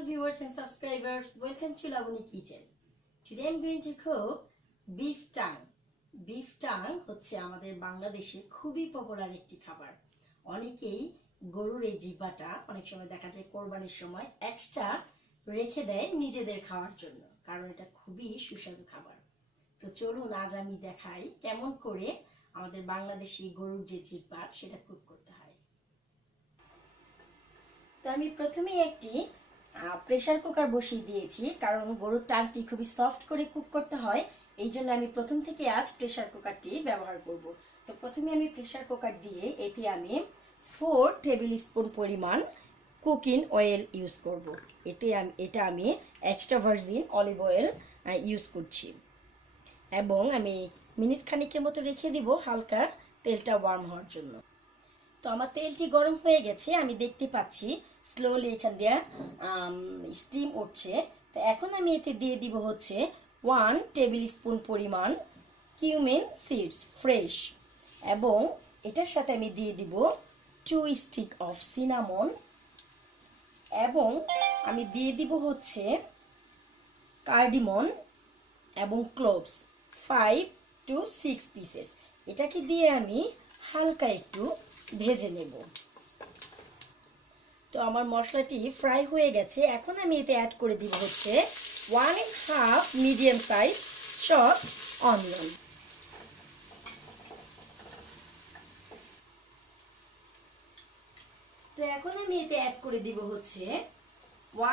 Hello viewers and subscribers, welcome to Lavani Kitchen. Today I'm going to cook beef tongue. Beef tongue হচ্ছে আমাদের বাংলাদেশে খুবই popular একটি খাবার। অনেকেই গরুর এই জিহ্বাটা অনেক সময় দেখা যায় কোরবানির সময় এক্সট্রা রেখে দেয় নিজেদের খাওয়ার জন্য, কারণ এটা খুবই সুস্বাদু খাবার। তো চলুন আজ আমি দেখাই কেমন করে আমাদের বাংলাদেশি গরুর যে জিহ্বা সেটা কুক করতে হয়। তো আমি প্রথমে একটি প্রেসার কুকার বসিয়ে দিয়েছি, কারণ গরুর টাংটি খুবই সফট করে কুক করতে হয়, এই জন্য আমি প্রথম থেকে আজ প্রেসার কুকারটি ব্যবহার করব। তো প্রথমে আমি প্রেসার কুকার দিয়ে এতে আমি 4 টেবিল স্পুন পরিমাণ কুকিং অয়েল ইউজ করব। এটা আমি extra virgin olive oil use করছি এবং আমি মিনিট খানিকের মতো রেখে দিব হালকা তেলটা ওয়ার্ম হওয়ার জন্য। তো আমার তেলটি গরম হয়ে গেছে, আমি দেখতে পাচ্ছি স্লোলি এখান দিয়ে স্টিম উঠছে। তো এখন আমি এতে দিয়ে দিব হচ্ছে 1 টেবিল স্পুন পরিমাণ কিউমিন সিডস ফ্রেশ, এবং এটার সাথে আমি দিয়ে দিব 2 স্টিক অফ সিনামন, এবং আমি দিয়ে দিব হচ্ছে কার্ডিমন এবং ক্লোভস 5 to 6 পিসেস। এটাকে দিয়ে আমি হালকা একটু ভেজে নেব। তো আমার মশলাটি ফ্রাই হয়ে গেছে, এখন আমি এতে অ্যাড করে দিব হচ্ছে 1.5 মিডিয়াম সাইজ চপড অনিয়ন। তো এখন আমি এতে অ্যাড করে দিব হচ্ছে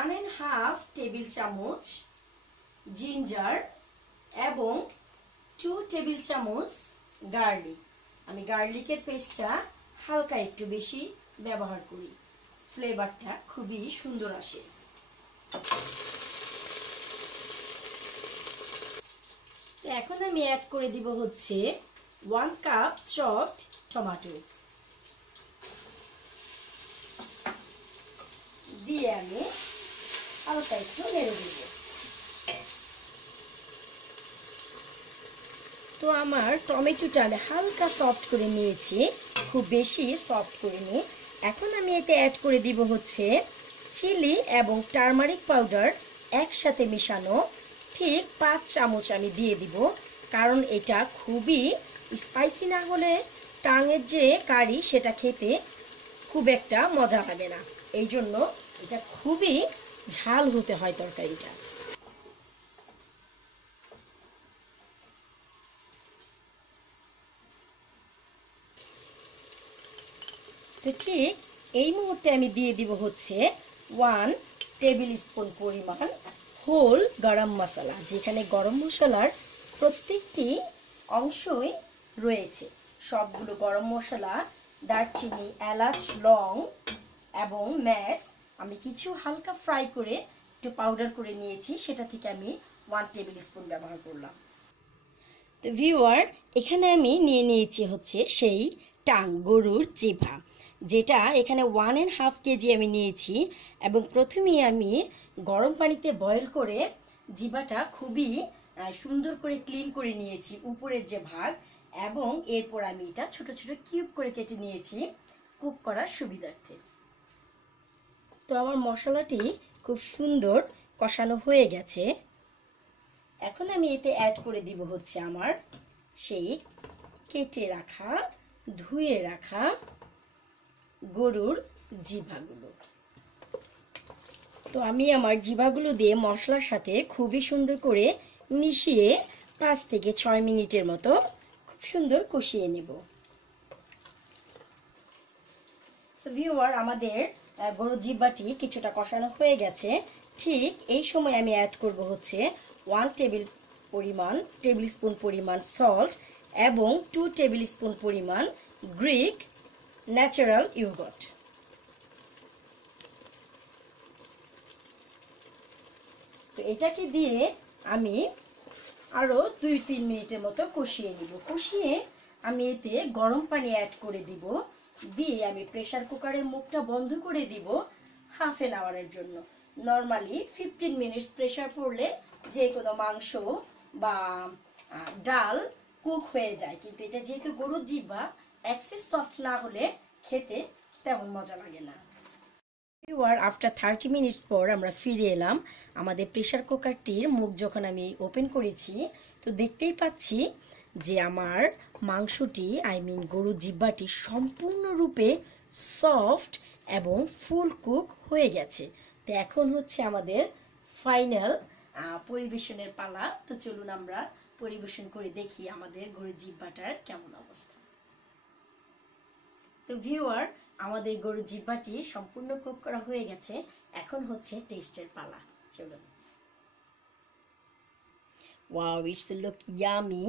1.5 টেবিল চামচ জিঞ্জার এবং 2 টেবিল চামচ গার্লিক। আমি গার্লিকের পেস্টটা হালকা একটু বেশি ব্যবহার করি, ফ্লেভারটা খুবই সুন্দর আসে। তো এখন আমি অ্যাড করে দিব হচ্ছে 1 কাপ চপড টমেটোস দিয়ে আমি হালকা একটু নেড়ে দেব। তো আমার টমেটোটা আমি হালকা সফট করে নিয়েছি, খুব বেশি সফট করে নিই। এখন আমি এতে অ্যাড করে দিব হচ্ছে চিলি এবং টারমারিক পাউডার একসাথে মেশানো ঠিক 5 চামচ আমি দিয়ে দিব, কারণ এটা খুবই স্পাইসি না হলে টাংয়ের যে কারি সেটা খেতে খুব একটা মজা লাগে না, এই জন্য এটা খুবই ঝাল হতে হয় তরকারিটা। তো ঠিক এই মুহূর্তে আমি দিয়ে দিব হচ্ছে 1 টেবিল স্পুন পরিমাণ হোল গরম মশলা, যেখানে গরম মশলার প্রত্যেকটি অংশই রয়েছে। সবগুলো গরম মশলা, দারচিনি, এলাচ, লং এবং ম্যাশ আমি কিছু হালকা ফ্রাই করে একটু পাউডার করে নিয়েছি, সেটা থেকে আমি 1 টেবিল স্পুন ব্যবহার করলাম। তো ভিউয়ার, এখানে আমি নিয়ে নিয়েছি হচ্ছে সেই টাং গরুর জিহ্বা, যেটা এখানে 1.5 কেজি আমি নিয়েছি, এবং প্রথমেই আমি গরম পানিতে বয়েল করে জিহ্বাটা খুবই সুন্দর করে ক্লিন করে নিয়েছি উপরের যে ভাগ, এবং এরপর আমি এটা ছোট ছোট কিউব করে কেটে নিয়েছি কুক করার সুবিধার্থে। তো আমার মশলাটি খুব সুন্দর কষানো হয়ে গেছে, এখন আমি এতে অ্যাড করে দিব হচ্ছে আমার সেই কেটে রাখা ধুয়ে রাখা গরুর জিহ্বাগুলো। তো আমি আমার জিহ্বাগুলো দিয়ে মশলার সাথে খুবই সুন্দর করে মিশিয়ে 5 থেকে 6 মিনিটের মতো খুব সুন্দর কষিয়ে নেব। সো ভিউয়ার, আমাদের গরুর জিহ্বাটি কিছুটা কষানো হয়ে গেছে, ঠিক এই সময় আমি অ্যাড করব হচ্ছে 1 টেবিল স্পুন পরিমাণ সল্ট এবং 2 টেবিল স্পুন পরিমাণ গ্রিক ন্যাচারাল ইয়োগর্ট। তো এটাকে দিয়ে আমি আরো 2-3 মিনিটের মতো কষিয়ে নিব। কষিয়ে আমি এতে গরম পানি অ্যাড করে দিব, দিয়ে আমি প্রেসার কুকারের মুখটা বন্ধ করে দিব হাফ অ্যান আওয়ারের জন্য। নর্মালি 15 মিনিটস প্রেসার পড়লে যে কোনো মাংস বা ডাল কুক হয়ে যায়, কিন্তু এটা যেহেতু গরুর জিহ্বা এক্সেস সফট না হলে খেতে তেমন মজা লাগে না। আফটার 30 মিনিটস পর আমরা ফিরে এলাম। আমাদের প্রেসার কুকারটির মুখ যখন আমি ওপেন করেছি, তো দেখতেই পাচ্ছি যে আমার মাংসটি গরুর জিহ্বাটি সম্পূর্ণরূপে সফট এবং ফুল কুক হয়ে গেছে। তো এখন হচ্ছে আমাদের ফাইনাল পরিবেশনের পালা। তো চলুন আমরা পরিবেশন করে দেখি আমাদের গরুর জিহ্বাটার কেমন অবস্থা। তো ভিউয়ার, আমাদের গরুর জিহ্বাটি সম্পূর্ণ কুক করা হয়ে গেছে। এখন হচ্ছে টেস্টের পালা। চলুন। ওয়াও, ইটস লুক ইয়ামি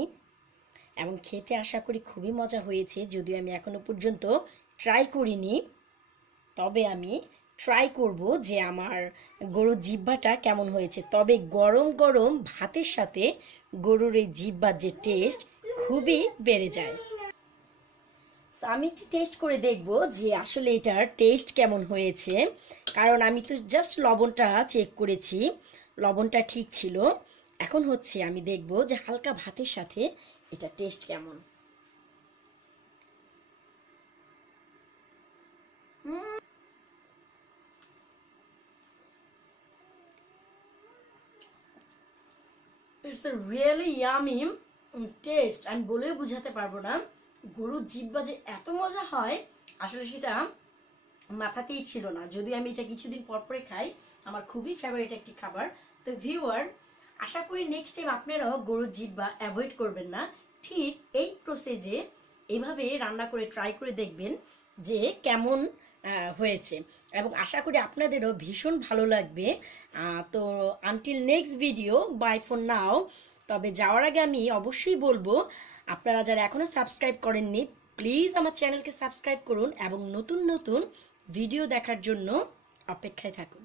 এবং খেতে আশা করি খুবই মজা হয়েছে। যদিও আমি এখনো পর্যন্ত ট্রাই করিনি, তবে আমি ট্রাই করব যে আমার গরুর জিহ্বাটা কেমন হয়েছে। তবে গরম গরম ভাতের সাথে গরুর এই জিহ্বার যে টেস্ট খুবই বেড়ে যায়। আমি একটু টেস্ট করে দেখব যে আসলে এটার টেস্ট কেমন হয়েছে, কারণ আমি তো জাস্ট লবণটা চেক করেছি, লবণটা ঠিক ছিল। এখন হচ্ছে আমি দেখব যে হালকা ভাতের সাথে এটা টেস্ট কেমন। It's a really yummy taste. আমি বলেও বুঝাতে পারবো না। গরুর জিহ্বা যে এত মজা হয় আসলে সেটা মাথাতেই ছিল না। যদি আমি এটা কিছুদিন পর পরে খাই, আমার খুবই ফেভারিট একটি খাবার। তো ভিউয়ার, আশা করি নেক্সট টাইম আপনারাও গরুর জিহ্বা অ্যাভয়েড করবেন না। ঠিক এই প্রসেসে এইভাবে রান্না করে ট্রাই করে দেখবেন যে কেমন হয়েছে, এবং আশা করি আপনাদেরও ভীষণ ভালো লাগবে। তো until next video, bye for now. তবে যাওয়ার আগে আমি অবশ্যই বলবো, আপনারা যারা এখনো সাবস্ক্রাইব করেননি, প্লিজ আমার চ্যানেলকে সাবস্ক্রাইব করুন এবং নতুন নতুন ভিডিও দেখার জন্য অপেক্ষায় থাকুন।